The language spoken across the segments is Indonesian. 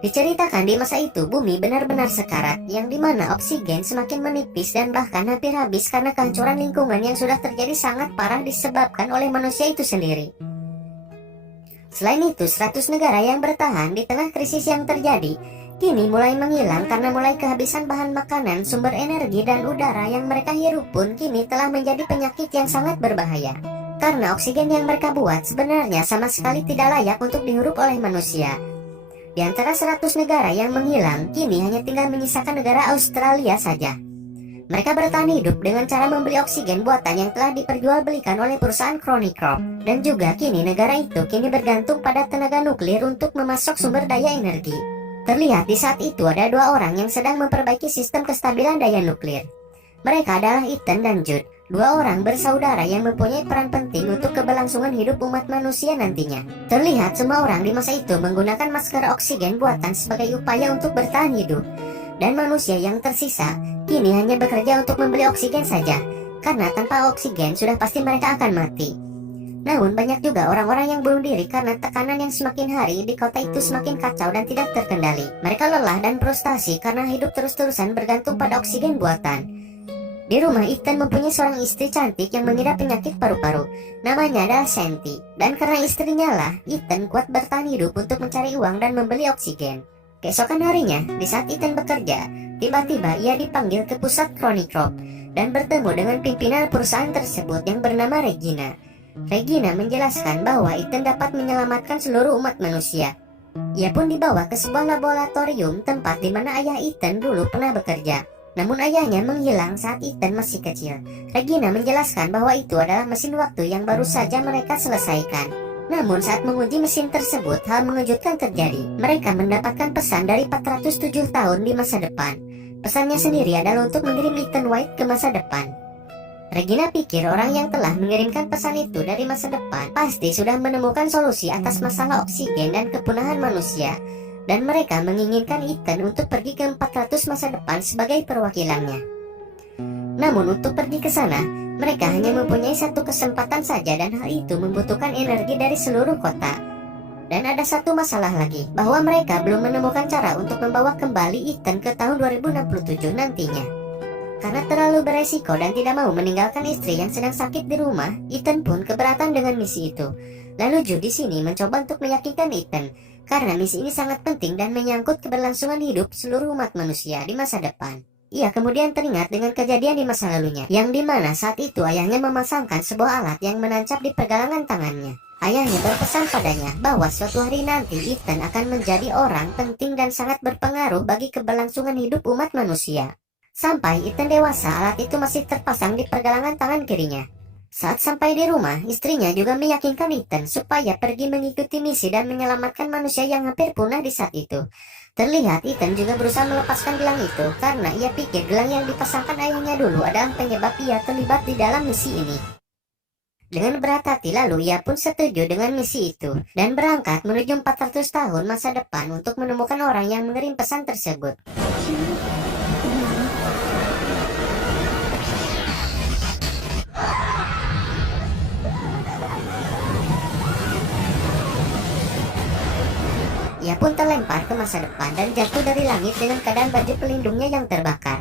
Diceritakan di masa itu bumi benar-benar sekarat, yang dimana oksigen semakin menipis dan bahkan hampir habis karena kehancuran lingkungan yang sudah terjadi sangat parah disebabkan oleh manusia itu sendiri. Selain itu, 100 negara yang bertahan di tengah krisis yang terjadi, kini mulai menghilang karena mulai kehabisan bahan makanan, sumber energi, dan udara yang mereka hirup pun kini telah menjadi penyakit yang sangat berbahaya. Karena oksigen yang mereka buat sebenarnya sama sekali tidak layak untuk dihirup oleh manusia. Di antara 100 negara yang menghilang, kini hanya tinggal menyisakan negara Australia saja. Mereka bertahan hidup dengan cara membeli oksigen buatan yang telah diperjualbelikan oleh perusahaan Crop. Dan juga kini negara itu kini bergantung pada tenaga nuklir untuk memasok sumber daya energi. Terlihat di saat itu ada dua orang yang sedang memperbaiki sistem kestabilan daya nuklir. Mereka adalah Ethan dan Jude, dua orang bersaudara yang mempunyai peran penting untuk keberlangsungan hidup umat manusia nantinya. Terlihat semua orang di masa itu menggunakan masker oksigen buatan sebagai upaya untuk bertahan hidup. Dan manusia yang tersisa kini hanya bekerja untuk membeli oksigen saja, karena tanpa oksigen sudah pasti mereka akan mati. Namun banyak juga orang-orang yang bunuh diri karena tekanan yang semakin hari di kota itu semakin kacau dan tidak terkendali. Mereka lelah dan frustasi karena hidup terus-terusan bergantung pada oksigen buatan. Di rumah, Ethan mempunyai seorang istri cantik yang mengidap penyakit paru-paru. Namanya adalah Shanti. Dan karena istrinya lah, Ethan kuat bertahan hidup untuk mencari uang dan membeli oksigen. Keesokan harinya, di saat Ethan bekerja, tiba-tiba ia dipanggil ke pusat Crop dan bertemu dengan pimpinan perusahaan tersebut yang bernama Regina. Regina menjelaskan bahwa Ethan dapat menyelamatkan seluruh umat manusia. Ia pun dibawa ke sebuah laboratorium tempat di mana ayah Ethan dulu pernah bekerja. Namun ayahnya menghilang saat Ethan masih kecil. Regina menjelaskan bahwa itu adalah mesin waktu yang baru saja mereka selesaikan. Namun saat menguji mesin tersebut, hal mengejutkan terjadi. Mereka mendapatkan pesan dari 407 tahun di masa depan. Pesannya sendiri adalah untuk mengirim Ethan White ke masa depan. Regina pikir orang yang telah mengirimkan pesan itu dari masa depan pasti sudah menemukan solusi atas masalah oksigen dan kepunahan manusia. Dan mereka menginginkan Ethan untuk pergi ke 400 masa depan sebagai perwakilannya. Namun untuk pergi ke sana, mereka hanya mempunyai satu kesempatan saja dan hal itu membutuhkan energi dari seluruh kota. Dan ada satu masalah lagi, bahwa mereka belum menemukan cara untuk membawa kembali Ethan ke tahun 2067 nantinya. Karena terlalu beresiko dan tidak mau meninggalkan istri yang sedang sakit di rumah, Ethan pun keberatan dengan misi itu. Lalu Jude di sini mencoba untuk meyakinkan Ethan, karena misi ini sangat penting dan menyangkut keberlangsungan hidup seluruh umat manusia di masa depan. Ia kemudian teringat dengan kejadian di masa lalunya, yang dimana saat itu ayahnya memasangkan sebuah alat yang menancap di pergelangan tangannya. Ayahnya berpesan padanya bahwa suatu hari nanti Ethan akan menjadi orang penting dan sangat berpengaruh bagi keberlangsungan hidup umat manusia. Sampai Ethan dewasa, alat itu masih terpasang di pergelangan tangan kirinya. Saat sampai di rumah, istrinya juga meyakinkan Ethan supaya pergi mengikuti misi dan menyelamatkan manusia yang hampir punah di saat itu. Terlihat Ethan juga berusaha melepaskan gelang itu karena ia pikir gelang yang dipasangkan ayahnya dulu adalah penyebab ia terlibat di dalam misi ini. Dengan berat hati lalu ia pun setuju dengan misi itu dan berangkat menuju 400 tahun masa depan untuk menemukan orang yang mengirim pesan tersebut. Ia pun terlempar ke masa depan dan jatuh dari langit dengan keadaan baju pelindungnya yang terbakar.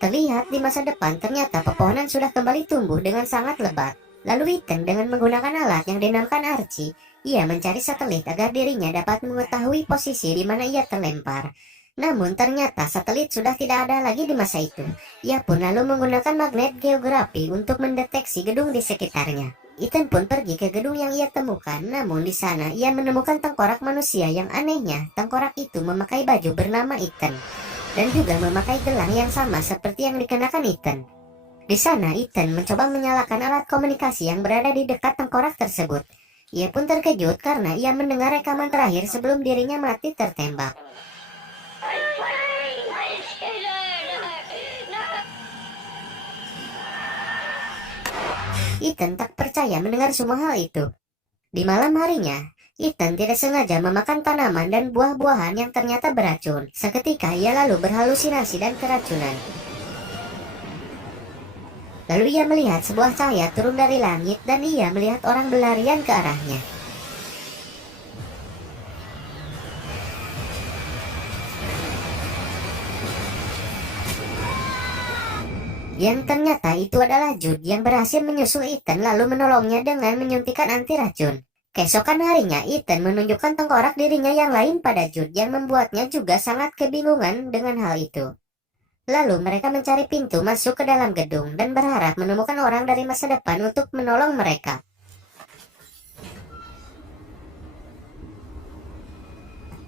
Terlihat di masa depan ternyata pepohonan sudah kembali tumbuh dengan sangat lebat. Lalu Ethan dengan menggunakan alat yang dinamakan Archie, ia mencari satelit agar dirinya dapat mengetahui posisi di mana ia terlempar. Namun ternyata satelit sudah tidak ada lagi di masa itu. Ia pun lalu menggunakan magnet geografi untuk mendeteksi gedung di sekitarnya. Ethan pun pergi ke gedung yang ia temukan, namun di sana ia menemukan tengkorak manusia yang anehnya. Tengkorak itu memakai baju bernama Ethan dan juga memakai gelang yang sama seperti yang dikenakan Ethan. Di sana Ethan mencoba menyalakan alat komunikasi yang berada di dekat tengkorak tersebut. Ia pun terkejut karena ia mendengar rekaman terakhir sebelum dirinya mati tertembak. Ethan tak percaya mendengar semua hal itu. Di malam harinya, Ethan tidak sengaja memakan tanaman dan buah-buahan yang ternyata beracun. Seketika ia lalu berhalusinasi dan keracunan. Lalu ia melihat sebuah cahaya turun dari langit dan ia melihat orang berlarian ke arahnya. Yang ternyata itu adalah Jude yang berhasil menyusul Ethan lalu menolongnya dengan menyuntikkan anti racun. Keesokan harinya, Ethan menunjukkan tengkorak dirinya yang lain pada Jude yang membuatnya juga sangat kebingungan dengan hal itu. Lalu mereka mencari pintu masuk ke dalam gedung dan berharap menemukan orang dari masa depan untuk menolong mereka.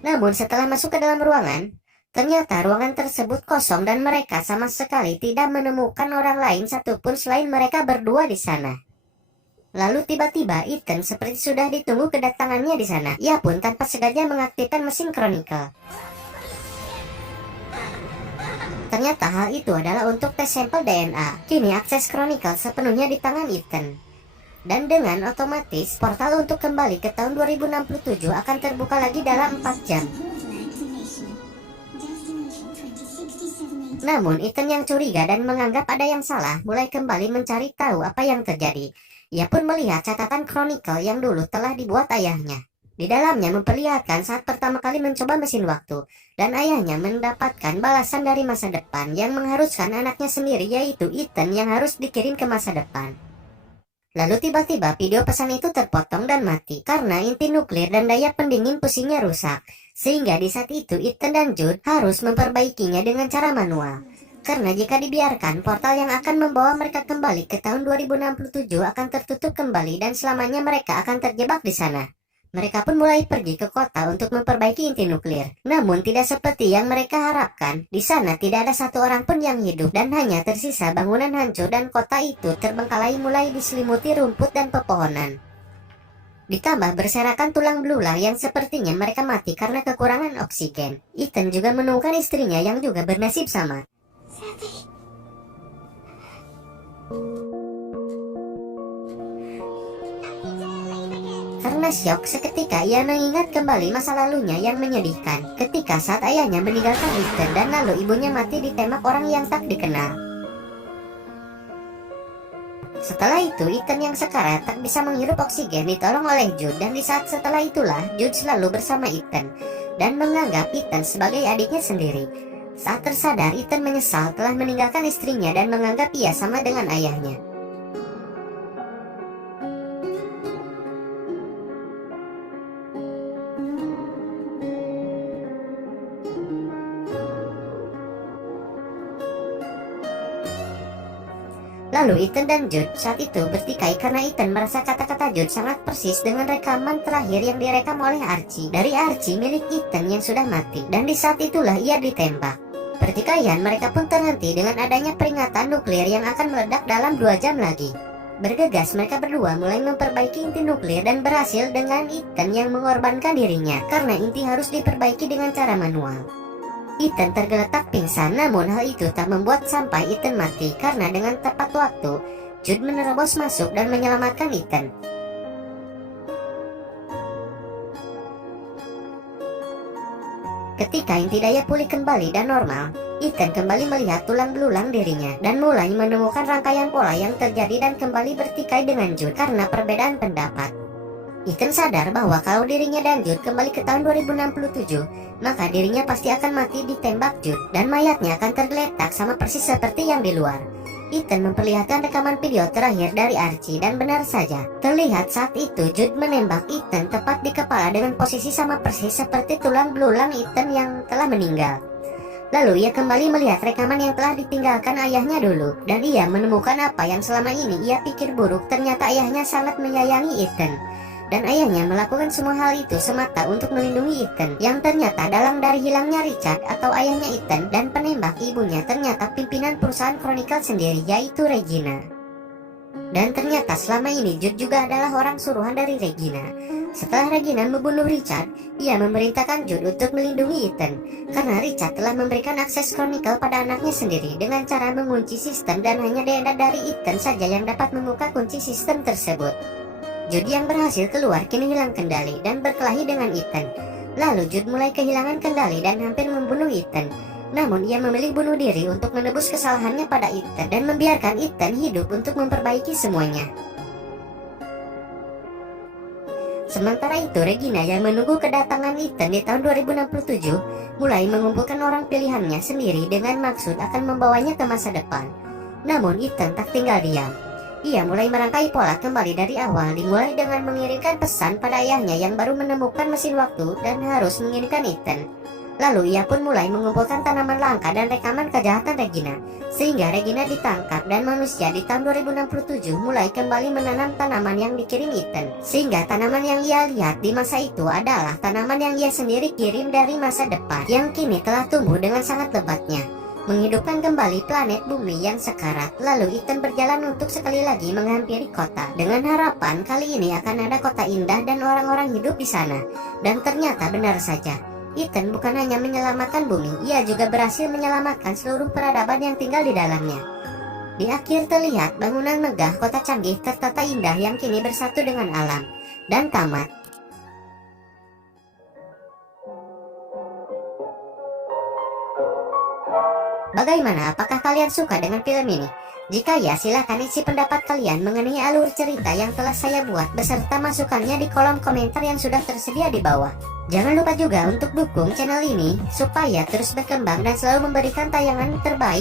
Namun setelah masuk ke dalam ruangan, ternyata ruangan tersebut kosong dan mereka sama sekali tidak menemukan orang lain satupun selain mereka berdua di sana. Lalu tiba-tiba Ethan seperti sudah ditunggu kedatangannya di sana. Ia pun tanpa sengaja mengaktifkan mesin Chronicle. Ternyata hal itu adalah untuk tes sampel DNA. Kini akses Chronicle sepenuhnya di tangan Ethan. Dan dengan otomatis portal untuk kembali ke tahun 2067 akan terbuka lagi dalam 4 jam. Namun Ethan yang curiga dan menganggap ada yang salah mulai kembali mencari tahu apa yang terjadi. Ia pun melihat catatan Chronicle yang dulu telah dibuat ayahnya. Di dalamnya memperlihatkan saat pertama kali mencoba mesin waktu, dan ayahnya mendapatkan balasan dari masa depan yang mengharuskan anaknya sendiri, yaitu Ethan yang harus dikirim ke masa depan. Lalu tiba-tiba video pesan itu terpotong dan mati karena inti nuklir dan daya pendingin pusingnya rusak. Sehingga di saat itu Ethan dan Jude harus memperbaikinya dengan cara manual. Karena jika dibiarkan, portal yang akan membawa mereka kembali ke tahun 2067 akan tertutup kembali dan selamanya mereka akan terjebak di sana. Mereka pun mulai pergi ke kota untuk memperbaiki inti nuklir. Namun tidak seperti yang mereka harapkan. Di sana tidak ada satu orang pun yang hidup dan hanya tersisa bangunan hancur dan kota itu terbengkalai mulai diselimuti rumput dan pepohonan. Ditambah berserakan tulang belulang yang sepertinya mereka mati karena kekurangan oksigen. Ethan juga menemukan istrinya yang juga bernasib sama. Karena syok, seketika ia mengingat kembali masa lalunya yang menyedihkan. Ketika saat ayahnya meninggalkan Ethan dan lalu ibunya mati ditembak orang yang tak dikenal. Setelah itu, Ethan yang sekarat tak bisa menghirup oksigen ditolong oleh Jude, dan di saat setelah itulah Jude selalu bersama Ethan dan menganggap Ethan sebagai adiknya sendiri. Saat tersadar, Ethan menyesal telah meninggalkan istrinya dan menganggap ia sama dengan ayahnya. Lalu Ethan dan Jude saat itu bertikai karena Ethan merasa kata-kata Jude sangat persis dengan rekaman terakhir yang direkam oleh Archie dari Archie milik Ethan yang sudah mati, dan di saat itulah ia ditembak. Pertikaian mereka pun terhenti dengan adanya peringatan nuklir yang akan meledak dalam 2 jam lagi. Bergegas mereka berdua mulai memperbaiki inti nuklir dan berhasil dengan Ethan yang mengorbankan dirinya karena inti harus diperbaiki dengan cara manual. Ethan tergeletak pingsan, namun hal itu tak membuat sampai Ethan mati karena dengan tepat waktu Jude menerobos masuk dan menyelamatkan Ethan. Ketika inti daya pulih kembali dan normal, Ethan kembali melihat tulang belulang dirinya dan mulai menemukan rangkaian pola yang terjadi dan kembali bertikai dengan Jude karena perbedaan pendapat. Ethan sadar bahwa kalau dirinya dan Jude kembali ke tahun 2067, maka dirinya pasti akan mati ditembak Jude dan mayatnya akan tergeletak sama persis seperti yang di luar. Ethan memperlihatkan rekaman video terakhir dari Archie dan benar saja, terlihat saat itu Jude menembak Ethan tepat di kepala dengan posisi sama persis seperti tulang belulang Ethan yang telah meninggal. Lalu ia kembali melihat rekaman yang telah ditinggalkan ayahnya dulu, dan ia menemukan apa yang selama ini ia pikir buruk. Ternyata ayahnya sangat menyayangi Ethan, dan ayahnya melakukan semua hal itu semata untuk melindungi Ethan, yang ternyata dalang dari hilangnya Richard atau ayahnya Ethan dan penembak ibunya ternyata pimpinan perusahaan Chronicle sendiri, yaitu Regina. Dan ternyata selama ini Jude juga adalah orang suruhan dari Regina. Setelah Regina membunuh Richard, ia memerintahkan Jude untuk melindungi Ethan karena Richard telah memberikan akses Chronicle pada anaknya sendiri dengan cara mengunci sistem, dan hanya DNA dari Ethan saja yang dapat membuka kunci sistem tersebut. Jude yang berhasil keluar kini hilang kendali dan berkelahi dengan Ethan. Lalu Jude mulai kehilangan kendali dan hampir membunuh Ethan. Namun ia memilih bunuh diri untuk menebus kesalahannya pada Ethan dan membiarkan Ethan hidup untuk memperbaiki semuanya. Sementara itu Regina yang menunggu kedatangan Ethan di tahun 2067 mulai mengumpulkan orang pilihannya sendiri dengan maksud akan membawanya ke masa depan. Namun Ethan tak tinggal diam. Ia mulai merangkai pola kembali dari awal, dimulai dengan mengirimkan pesan pada ayahnya yang baru menemukan mesin waktu dan harus mengirimkan Ethan. Lalu ia pun mulai mengumpulkan tanaman langka dan rekaman kejahatan Regina, sehingga Regina ditangkap dan manusia di tahun 2067 mulai kembali menanam tanaman yang dikirim Ethan. Sehingga tanaman yang ia lihat di masa itu adalah tanaman yang ia sendiri kirim dari masa depan, yang kini telah tumbuh dengan sangat lebatnya, menghidupkan kembali planet bumi yang sekarat. Lalu Ethan berjalan untuk sekali lagi menghampiri kota, dengan harapan kali ini akan ada kota indah dan orang-orang hidup di sana. Dan ternyata benar saja, Ethan bukan hanya menyelamatkan bumi, ia juga berhasil menyelamatkan seluruh peradaban yang tinggal di dalamnya. Di akhir terlihat bangunan megah kota canggih tertata indah yang kini bersatu dengan alam. Dan tamat. Bagaimana, apakah kalian suka dengan film ini? Jika ya, silahkan isi pendapat kalian mengenai alur cerita yang telah saya buat beserta masukannya di kolom komentar yang sudah tersedia di bawah. Jangan lupa juga untuk dukung channel ini supaya terus berkembang dan selalu memberikan tayangan terbaik